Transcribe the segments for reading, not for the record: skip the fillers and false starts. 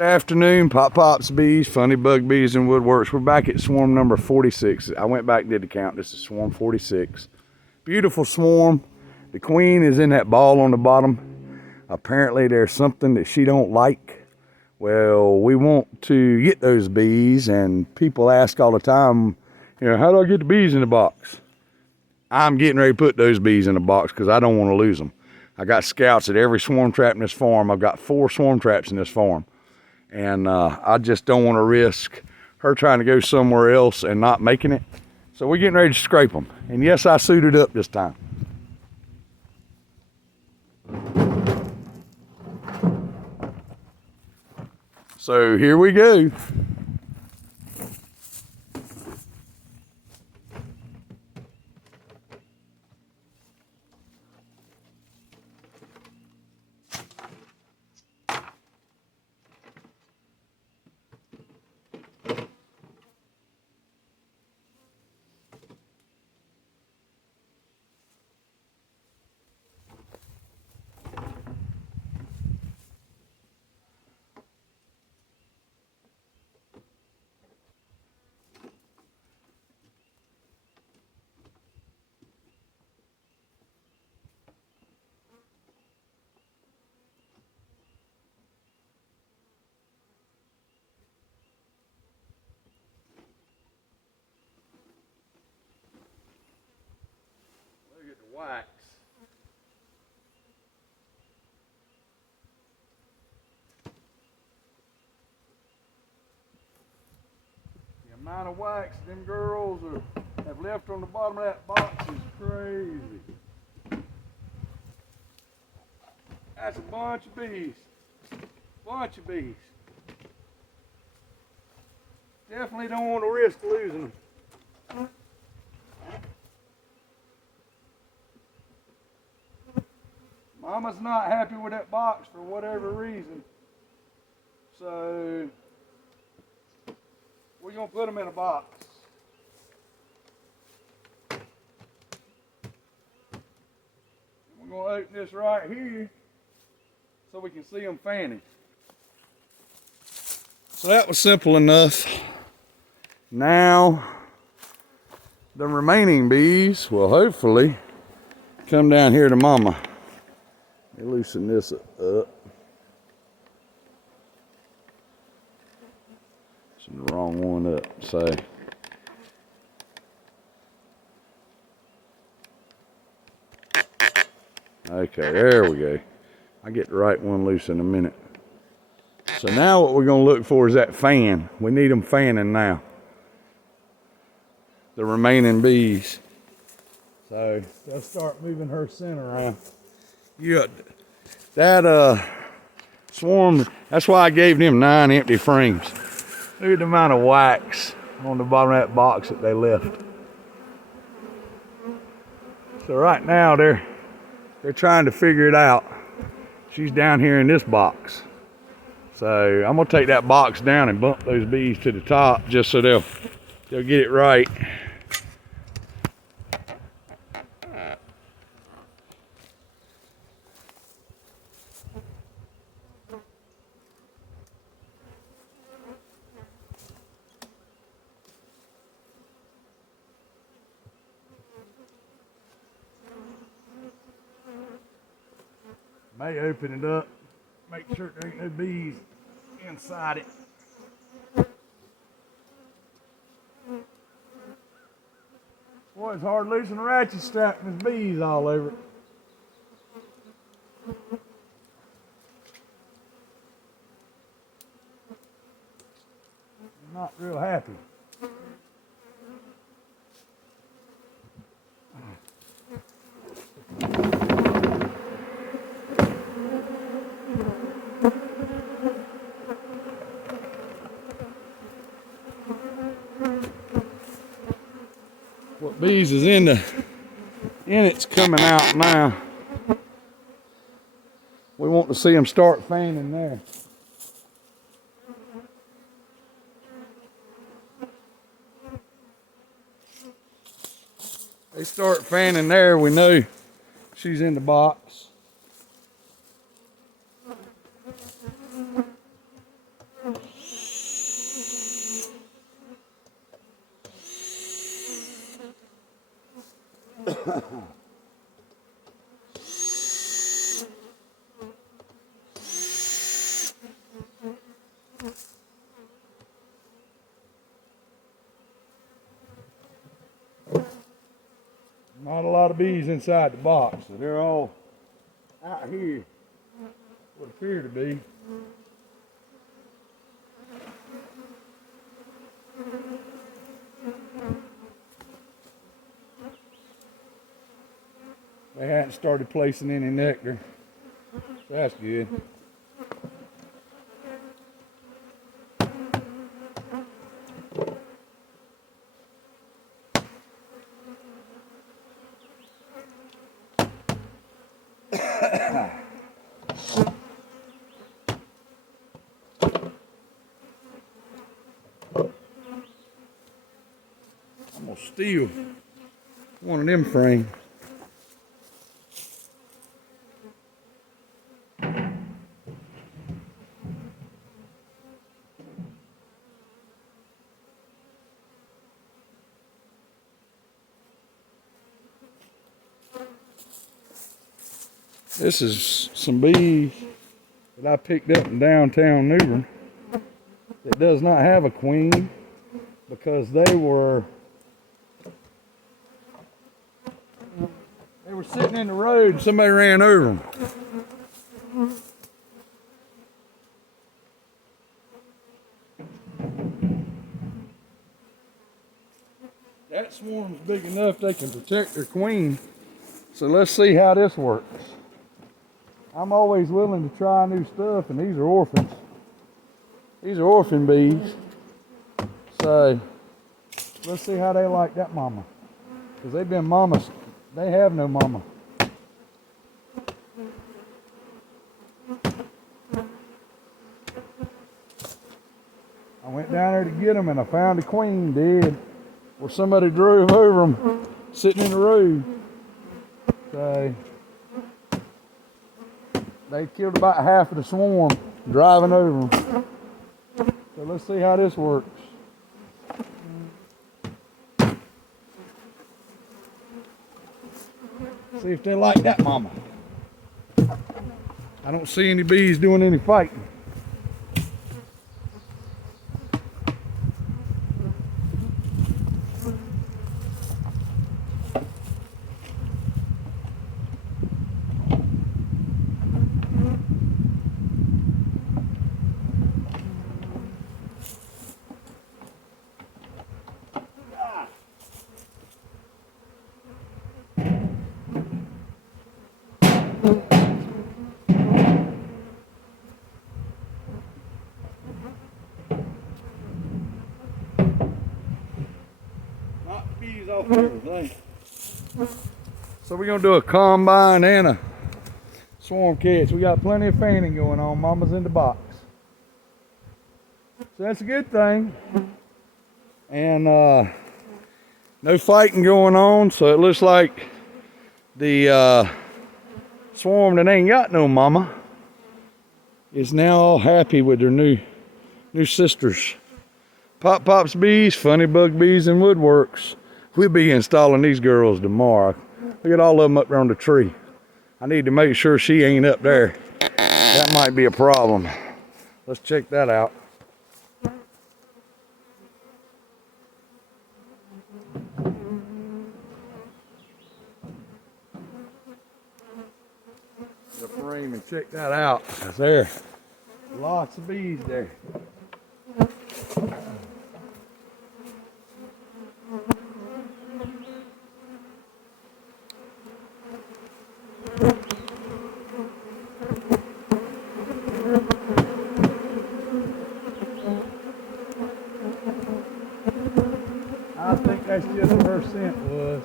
Afternoon, Pop Pops Bees, Funny Bug Bees and Woodworks. We're back at swarm number 46. I went back and did the count. This is swarm 46. Beautiful swarm. The queen is in that ball on the bottom. Apparently there's something that she don't like. Well, we want to get those bees, and people ask all the time, how do I get the bees in the box? I'm getting ready to put those bees in the box because I don't want to lose them. I got scouts at every swarm trap in this farm. I've got 4 swarm traps in this farm. And I just don't want to risk her trying to go somewhere else and not making it. So we're getting ready to scrape them. And yes, I suited up this time. So here we go. Look at the wax. The amount of wax them girls have left on the bottom of that box is crazy. That's a bunch of bees. Bunch of bees. Definitely don't want to risk losing them. Mama's not happy with that box for whatever reason. So we're gonna put them in a box. We're gonna open this right here so we can see them fanning. So that was simple enough. Now the remaining bees will hopefully come down here to Mama. Let me loosen this up. It's the wrong one up, so. Okay, there we go. I get the right one loose in a minute. So now what we're gonna look for is that fan. We need them fanning now. The remaining bees. So let's start moving her center around. Yeah, that swarm, that's why I gave them 9 empty frames. Look at the amount of wax on the bottom of that box that they left. So right now they're trying to figure it out. She's down here in this box. So I'm gonna take that box down and bump those bees to the top just so they'll get it right. May open it up, make sure there ain't no bees inside it. Boy, it's hard losing a ratchet strap and there's bees all over it. I'm not real happy. What bees is in it's coming out now. We want to see them start fanning there. They start fanning there, we know she's in the box. Not a lot of bees inside the box, so they're all out here, would appear to be. They hadn't started placing any nectar, so that's good. I'm gonna steal one of them frames. This is some bees that I picked up in downtown New Bern that does not have a queen because they were sitting in the road and somebody ran over them. That swarm's big enough they can protect their queen. So let's see how this works. I'm always willing to try new stuff, and these are orphans. These are orphan bees. So let's see how they like that mama. Because they've been mamas. They have no mama. I went down there to get them, and I found a queen dead where somebody drove over them sitting in the road. So they killed about half of the swarm driving over them. So let's see how this works. See if they like that mama. I don't see any bees doing any fighting. Off everything. So we're gonna do a combine and a swarm catch. We got plenty of fanning going on. Mama's in the box, so that's a good thing. And no fighting going on, so it looks like the swarm that ain't got no mama is now all happy with their new sisters. Pop Pop's Bees, Funny Bug Bees and Woodworks. We'll be installing these girls tomorrow. Look at all of them up there on the tree. I need to make sure she ain't up there. That might be a problem. Let's check that out. The frame and check that out. There, lots of bees there. I think that's just what her scent was.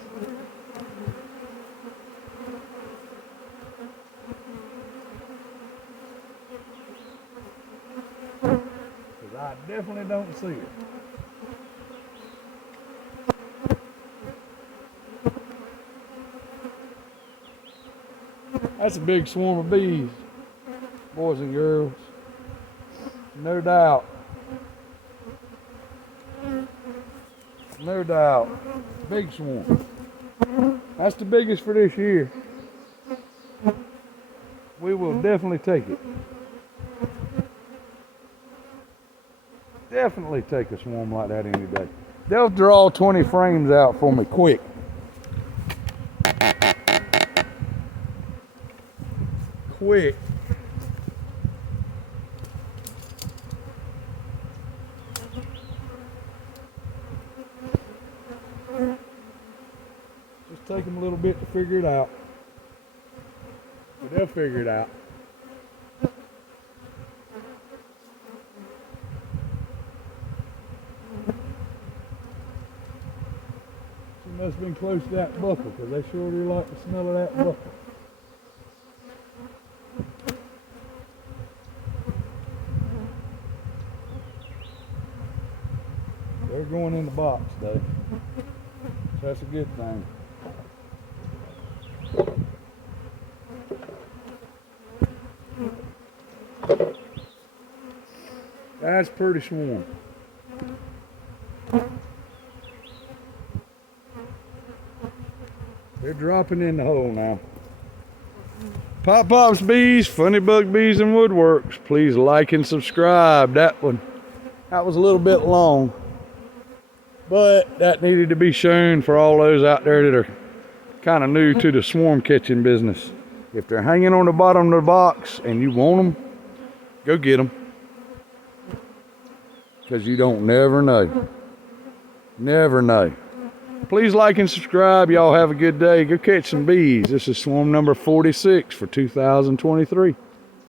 Because I definitely don't see it. That's a big swarm of bees, boys and girls. No doubt. No doubt. Big swarm. That's the biggest for this year. We will definitely take it. Definitely take a swarm like that any day. They'll draw 20 frames out for me quick. Quick. Just take them a little bit to figure it out. But they'll figure it out. She must have been close to that buckle because they sure do like the smell of that buckle. They're going in the box though. So that's a good thing. That's pretty swarm. They're dropping in the hole now. Pop Pops Bees, Funny Bug Bees and Woodworks. Please like and subscribe. That was a little bit long, but that needed to be shown for all those out there that are kind of new to the swarm catching business. If they're hanging on the bottom of the box and you want them, go get them. Because you don't never know. Never know. Please like and subscribe. Y'all have a good day. Go catch some bees. This is swarm number 46 for 2023.